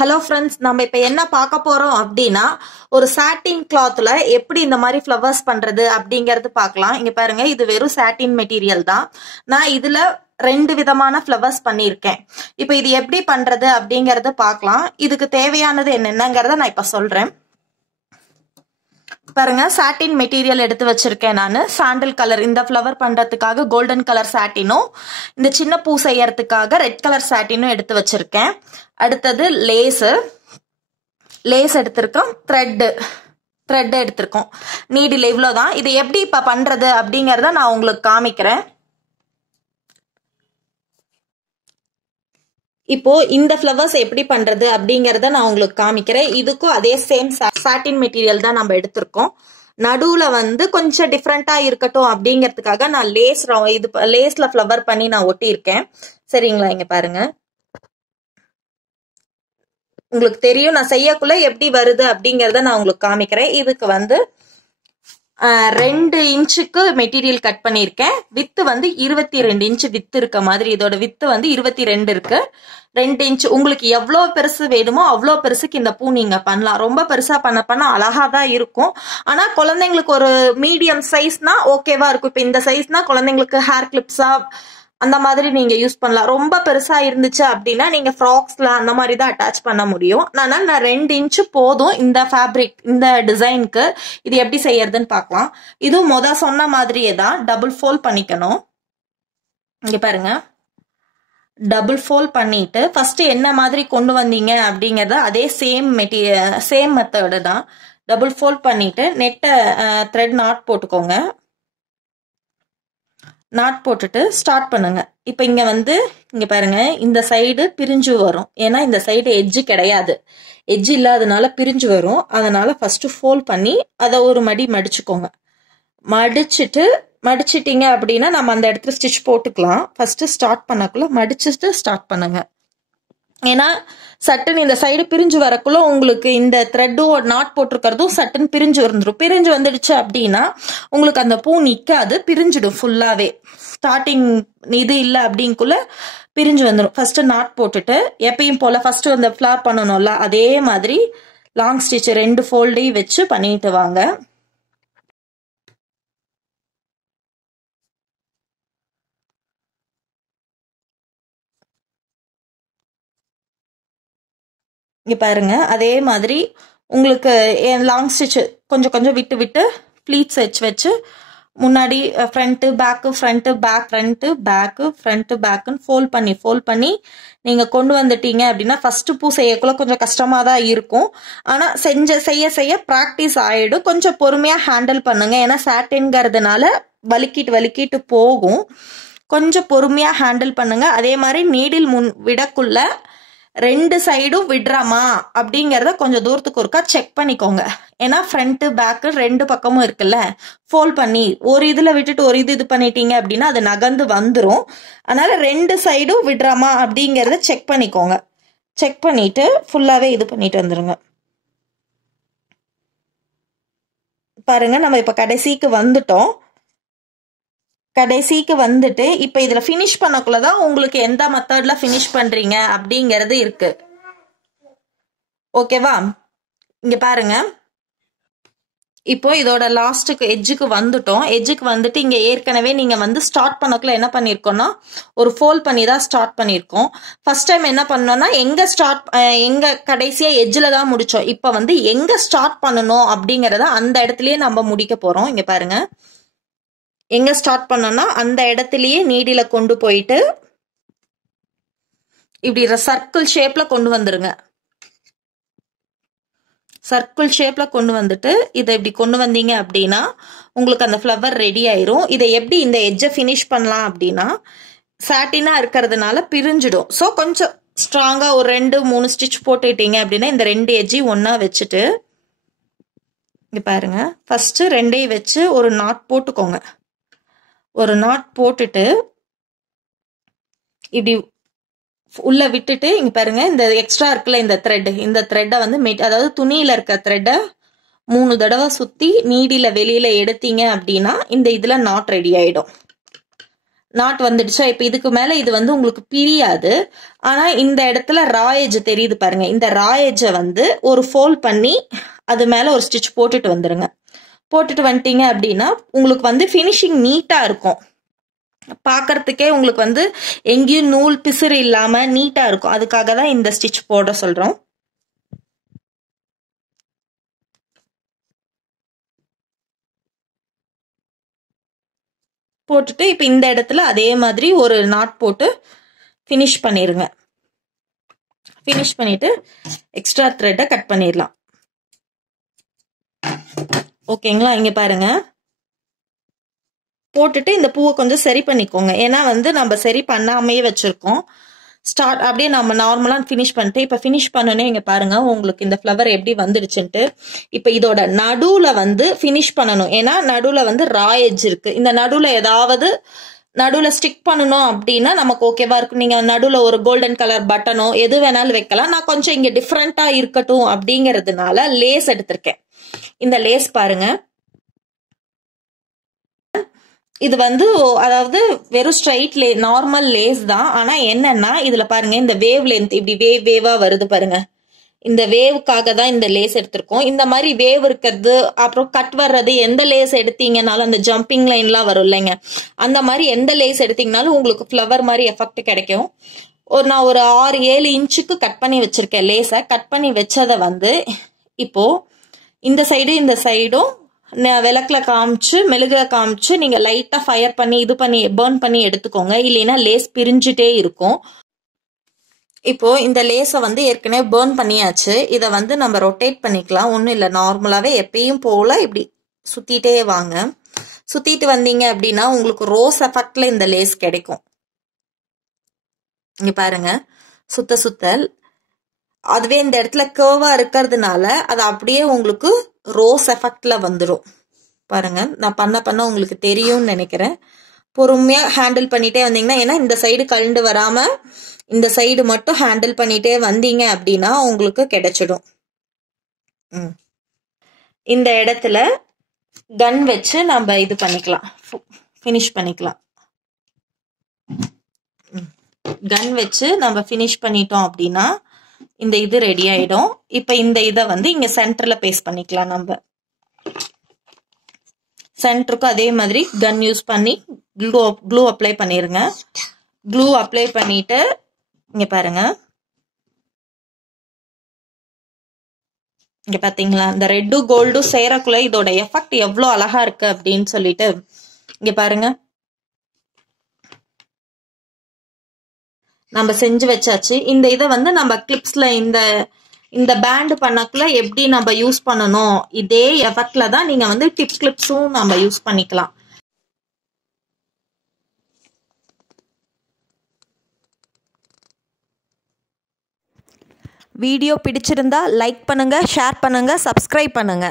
Hello friends, நம்ம இப்போ என்ன பார்க்க போறோம் அப்படின்னா ஒரு சாட்டின் கிளாத்ல எப்படி இந்த மாதிரி ஃப்ளவர்ஸ் பண்றது அப்படிங்கறது பார்க்கலாம். இங்க பாருங்க, இது வெறும் சாட்டின் மெட்டீரியல் தான். நான் இதுல 2 விதமான ஃப்ளவர்ஸ் பண்ணியிருக்கேன். இப்போ இது எப்படி பண்றது அப்படிங்கறத பார்க்கலாம். இதுக்கு தேவையானது என்னென்னங்கறத நான் இப்ப சொல்றேன். பாருங்க, சாட்டின் மெட்டீரியல் எடுத்து வச்சிருக்கேன். நான் சாண்டல் கலர் இந்த ஃப்ளவர் பண்றதுக்காக கோல்டன் கலர் சாட்டினும், இந்த சின்ன பூ செய்யறதுக்காக ரெட் கலர் சாட்டினும் எடுத்து வச்சிருக்கேன். அடுத்தது லேஸ் எடுத்திருக்கோம். த்ரெட் எடுத்திருக்கோம். நீடில் இவ்வளவுதான். இது எப்படி இப்ப பண்றது அப்படிங்கறத நான் உங்களுக்கு காமிக்கிறேன். இப்போ இந்த ஃப்ளவர்ஸ் எப்படி பண்றது அப்படிங்கறத நான் உங்களுக்கு காமிக்கிறேன். இதுக்கும் அதே சேம் சாட்டின் மெட்டீரியல் தான் நம்ம எடுத்திருக்கோம். நடுவுல கொஞ்சம் டிஃப்ரெண்டா இருக்கட்டும் அப்படிங்கறதுக்காக நான் லேஸ்ல ஃப்ளவர் பண்ணி நான் ஒட்டி இருக்கேன். சரிங்களா? இங்க பாருங்க, உங்களுக்கு தெரியும் நான் செய்யக்குள்ள எப்படி வருது அப்படிங்கறத நான் உங்களுக்கு காமிக்கிறேன். இதுக்கு 2 இன்ச்சுக்கு மெட்டீரியல் கட் பண்ணிருக்கேன். வித்து 22 இன்ச்சு வித்து இருக்க மாதிரி. இதோட வித்து 22 இருக்கு. 2 இன்ச்சு உங்களுக்கு எவ்வளவு பெருசு வேணுமோ அவ்வளோ பெருசுக்கு இந்த பூ நீங்க பண்ணலாம். ரொம்ப பெருசா பண்ண அழகா தான் இருக்கும். ஆனா குழந்தைங்களுக்கு ஒரு மீடியம் சைஸ்னா ஓகேவா இருக்கும். இப்ப இந்த சைஸ்னா குழந்தைங்களுக்கு ஹேர் கிளிப்ஸா அந்த மாதிரி நீங்க யூஸ் பண்ணலாம். ரொம்ப பெருசா இருந்துச்சு அப்படின்னா நீங்க ஃப்ராக்ஸ்ல அந்த மாதிரி தான் அட்டாச் பண்ண முடியும். அதனால நான் 2 இன்ச்சு போதும் இந்த ஃபேப்ரிக், இந்த டிசைனுக்கு. இது எப்படி செய்யறதுன்னு பார்க்கலாம். இதுவும் சொன்ன மாதிரியே தான் டபுள் ஃபோல்ட் பண்ணிக்கணும். இங்க பாருங்க, டபுள் ஃபோல்ட் பண்ணிட்டு ஃபர்ஸ்ட் என்ன மாதிரி கொண்டு வந்தீங்க அப்படிங்கறத அதே சேம் மெத்தடு தான். டபுள் ஃபோல்ட் பண்ணிட்டு த்ரெட் நாட் போட்டுக்கோங்க. நாட் போட்டுட்டு ஸ்டார்ட் பண்ணுங்க. இப்ப இங்க பாருங்க, இந்த சைடு பிரிஞ்சு வரும். ஏன்னா இந்த சைடு எட்ஜ் கிடையாது. எட்ஜ் இல்லாதனால பிரிஞ்சு வரும். அதனால ஃபர்ஸ்ட் ஃபோல்ட் பண்ணி அதை ஒரு மடி மடிச்சுக்கோங்க. மடிச்சிட்டீங்க அப்படின்னா நம்ம அந்த இடத்துல ஸ்டிச் போட்டுக்கலாம். ஃபர்ஸ்ட் ஸ்டார்ட் பண்ணக்குள்ள மடிச்சுட்டு ஸ்டார்ட் பண்ணுங்க. ஏன்னா சட்டுன்னு இந்த சைடு பிரிஞ்சு வரக்குள்ள உங்களுக்கு இந்த த்ரெட்டும் நாட் போட்டிருக்கிறதும் சட்டுன்னு பிரிஞ்சு வந்துடும். பிரிஞ்சு வந்துடுச்சு அப்படின்னா உங்களுக்கு அந்த பூ நிக்காது, பிரிஞ்சிடும் ஃபுல்லாவே. ஸ்டார்டிங் இது இல்லை அப்படிங்குள்ள பிரிஞ்சு வந்துடும். ஃபர்ஸ்ட் நாட் போட்டுட்டு எப்பயும் போல ஃபர்ஸ்ட் அந்த ஃபிளார் பண்ணணும்ல, அதே மாதிரி லாங் ஸ்டிச் 2 ஃபோல்டையும் வச்சு பண்ணிட்டு வாங்க. இங்க பாருங்க, அதே மாதிரி உங்களுக்கு லாங் ஸ்டிச் கொஞ்சம் கொஞ்சம் விட்டு விட்டு ப்ளீட்ஸ் வச்சு முன்னாடி front back front back front back front பேக்குன்னு ஃபோல்ட் பண்ணி நீங்க கொண்டு வந்துட்டீங்க அப்படின்னா ஃபர்ஸ்ட் பூ செய்யக்குள்ள கொஞ்சம் கஷ்டமா தான் இருக்கும். ஆனா செய்ய செய்ய ப்ராக்டிஸ் ஆயிடும். கொஞ்சம் பொறுமையா ஹேண்டில் பண்ணுங்க. ஏன்னா சாட்டின்ங்கிறதுனால வலிக்கிட்டு போகும். கொஞ்சம் பொறுமையா ஹேண்டில் பண்ணுங்க. அதே மாதிரி நீடில் விடக்குள்ள 2 சைடும் விடுறாமா அப்படிங்கறத கொஞ்சம் தூரத்துக்கு ஒருக்கா செக் பண்ணிக்கோங்க. ஏன்னா ஃப்ரண்ட் பேக் 2 பக்கமும் இருக்குல்ல, ஃபோல்ட் பண்ணி ஒரு இதுல விட்டுட்டு ஒரு இது பண்ணிட்டீங்க அப்படின்னா அது நகர்ந்து வந்துடும். அதனால 2 சைடும் விடுறாமா அப்படிங்கறத செக் பண்ணிக்கோங்க. செக் பண்ணிட்டு ஃபுல்லாவே இது பண்ணிட்டு வந்துருங்க. பாருங்க, நம்ம இப்ப கடைசிக்கு வந்துட்டு இப்ப இதுல பினிஷ் பண்ணக்குள்ளதான் உங்களுக்கு எந்த மெத்தட்ல பினிஷ் பண்றீங்க அப்படிங்கறது இருக்கு. ஓகேவா? இங்க பாருங்க, இப்போ இதோட லாஸ்ட்டுக்கு எட்ஜுக்கு வந்துட்டோம். எட்ஜுக்கு வந்துட்டு இங்க ஏற்கனவே நீங்க ஸ்டார்ட் பண்ணக்குள்ள என்ன பண்ணிருக்கோம்னா ஒரு ஃபோல்ட் பண்ணி தான் ஸ்டார்ட் பண்ணிருக்கோம். ஃபர்ஸ்ட் டைம் என்ன பண்ணோம்னா எங்க கடைசியா எட்ஜ்ல தான் முடிச்சோம். இப்ப எங்க ஸ்டார்ட் பண்ணணும் அப்படிங்கறத அந்த இடத்துலயே நம்ம முடிக்க போறோம். இங்க பாருங்க, எங்க ஸ்டார்ட் பண்ணோம்னா அந்த இடத்துலயே நீடில கொண்டு போயிட்டு இப்படி சர்க்கிள் ஷேப்ல கொண்டு வந்துருங்க. சர்க்கிள் ஷேப்ல கொண்டு வந்துட்டு இதை இப்படி கொண்டு வந்தீங்க அப்படின்னா உங்களுக்கு அந்த ஃப்ளவர் ரெடி ஆயிரும். இதை எப்படி இந்த எட்ஜை ஃபினிஷ் பண்ணலாம் அப்படின்னா, சாட்டினா இருக்கிறதுனால பிரிஞ்சிடும். ஸோ கொஞ்சம் ஸ்ட்ராங்கா ஒரு 2-3 ஸ்டிச் போட்டுட்டீங்க அப்படின்னா இந்த 2 எட்ஜையும் ஒன்னா வச்சுட்டு இங்க பாருங்க, ஃபர்ஸ்ட் 2ஐயும் வச்சு ஒரு நாட் போட்டுக்கோங்க. ஒரு நாட் போட்டுட்டு இப்படி உள்ள விட்டுட்டு இங்க பாருங்க, இந்த எக்ஸ்ட்ரா இருக்குல்ல இந்த த்ரெட்டை அதாவது துணியில இருக்க த்ரெட்டை 3 தடவை சுத்தி நீடில வெளியில எடுத்தீங்க அப்படின்னா இந்த இதுல நாட் ரெடி ஆயிடும். நாட் வந்துடுச்சா? இப்போ இதுக்கு மேலே இது வந்து உங்களுக்கு பிரியாது. ஆனால் இந்த இடத்துல ராயேஜ் தெரியுது பாருங்க. இந்த ராயேஜை வந்து ஒரு ஃபோல்ட் பண்ணி அது மேலே ஒரு ஸ்டிச் போட்டுட்டு வந்துடுங்க. போட்டுட்டு வந்துட்டீங்க அப்படின்னா உங்களுக்கு வந்து ஃபினிஷிங் நீட்டாக இருக்கும். பார்க்கறதுக்கே உங்களுக்கு வந்து எங்கேயும் நூல் பிசுறு இல்லாமல் நீட்டாக இருக்கும். அதுக்காக தான் இந்த ஸ்டிச் போட சொல்கிறோம். போட்டுட்டு இப்போ இந்த இடத்துல அதே மாதிரி ஒரு நாட் போட்டு ஃபினிஷ் பண்ணிடுங்க. ஃபினிஷ் பண்ணிட்டு எக்ஸ்ட்ரா த்ரெட்டை கட் பண்ணிடலாம். ஓகேங்களா? இங்கே பாருங்க, போட்டுட்டு இந்த பூவை கொஞ்சம் சரி பண்ணிக்கோங்க. ஏன்னா வந்து நம்ம சரி பண்ணாமையே வச்சிருக்கோம். அப்படியே நம்ம நார்மலாக ஃபினிஷ் பண்ணிட்டு இப்போ ஃபினிஷ் பண்ணனே இங்கே பாருங்க உங்களுக்கு இந்த ஃப்ளவர் எப்படி வந்துடுச்சுன்ட்டு. இப்போ இதோட நடுவில் வந்து ஃபினிஷ் பண்ணணும். ஏன்னா நடுவில் வந்து ராயேஜ் இருக்கு. இந்த நடுவில் ஏதாவது நடுவில் ஸ்டிக் பண்ணணும் அப்படின்னா நமக்கு ஓகேவா இருக்கும். நீங்கள் நடுவில் ஒரு கோல்டன் கலர் பட்டனோ எது வேணாலும் வைக்கலாம். நான் கொஞ்சம் இங்கே டிஃப்ரெண்ட்டாக இருக்கட்டும் அப்படிங்கிறதுனால லேஸ் எடுத்திருக்கேன். இந்த லேஸ் பாருங்க, இது வந்து அதாவது வெறும் ஸ்ட்ரைட் நார்மல் லேஸ் தான். ஆனா என்னன்னா இதுல பாருங்க இந்த வேவ் லென்த் இப்படி வேவா வருது பாருங்க. இந்த வேவுக்காக தான் இந்த லேஸ் எடுத்திருக்கோம். இந்த மாதிரி வேவ் இருக்கிறது அப்புறம் கட் வர்றது எந்த லேஸ் எடுத்தீங்கனாலும் அந்த ஜம்பிங் லைன்லாம் வரும் இல்லைங்க, அந்த மாதிரி எந்த லேஸ் எடுத்தீங்கனாலும் உங்களுக்கு ஃப்ளவர் மாதிரி எஃபெக்ட் கிடைக்கும். நான் ஒரு 6-7 இன்ச்சுக்கு கட் பண்ணி வச்சிருக்கேன் லேஸை. கட் பண்ணி வச்சதை வந்து இப்போ இந்த சைடும் விளக்குல காமிச்சு மெழுகுல காமிச்சு நீங்க லைட்டா ஃபயர் பண்ணி இது பண்ணி பர்ன் பண்ணி எடுத்துக்கோங்க. இல்லைன்னா லேஸ் பிரிஞ்சுட்டே இருக்கும். இப்போ இந்த லேஸை வந்து ஏற்கனவே பர்ன் பண்ணியாச்சு. இதை வந்து நம்ம ரொட்டேட் பண்ணிக்கலாம். ஒன்றும் இல்லை, நார்மலாவே எப்பயும் போல இப்படி சுத்திட்டே வாங்க. சுத்திட்டு வந்தீங்க அப்படின்னா உங்களுக்கு ரோஸ் எஃபெக்ட்ல இந்த லேஸ் கிடைக்கும். இங்க பாருங்க, சுத்தல் அதுவே இந்த இடத்துல கர்வா இருக்கிறதுனால அது அப்படியே உங்களுக்கு ரோஸ் எஃபெக்ட்ல வந்துடும். பாருங்க, நான் பண்ண உங்களுக்கு தெரியும்னு நினைக்கிறேன். பொறுமையா ஹேண்டில் பண்ணிட்டே வந்தீங்கன்னா, ஏன்னா இந்த சைடு கழண்டு வராம இந்த சைடு மட்டும் ஹேண்டில் பண்ணிட்டே வந்தீங்க அப்படின்னா உங்களுக்கு கிடைச்சிடும். இந்த இடத்துல கன் வச்சு நம்ம இது பண்ணிக்கலாம், ஃபினிஷ் பண்ணிக்கலாம். கன் வச்சு நம்ம ஃபினிஷ் பண்ணிட்டோம் அப்படின்னா இந்த இது ரெடி ஆயிடும். இப்ப இந்த இதை வந்து இங்க சென்டர்ல பேஸ்ட் பண்ணிக்கலாம். நம்ம சென்டருக்கு அதே மாதிரி கன் யூஸ் பண்ணி க்ளூ அப்ளை பண்ணிருங்க. க்ளூ அப்ளை பண்ணிட்டு இங்க பாருங்க, இங்க பாத்தீங்களா இந்த ரெட்டும் கோல்டும் சேரக்குள்ள இதோட எஃபெக்ட் எவ்வளவு அழகா இருக்கு அப்படின்னு சொல்லிட்டு இங்க பாருங்க. நம்ம செஞ்சு வச்சாச்சு. இந்த இதை வந்து நம்ம கிளிப்ஸ்ல இந்த பேண்ட் பண்ணக்குள்ள எப்படி நம்ம யூஸ் பண்ணணும், இதே எஃபெக்ட்ல தான் நீங்க வந்து டிப் கிளிப்ஸும் நம்ம யூஸ் பண்ணிக்கலாம். வீடியோ பிடிச்சிருந்தா லைக் பண்ணுங்க, ஷேர் பண்ணுங்க, சப்ஸ்கிரைப் பண்ணுங்க.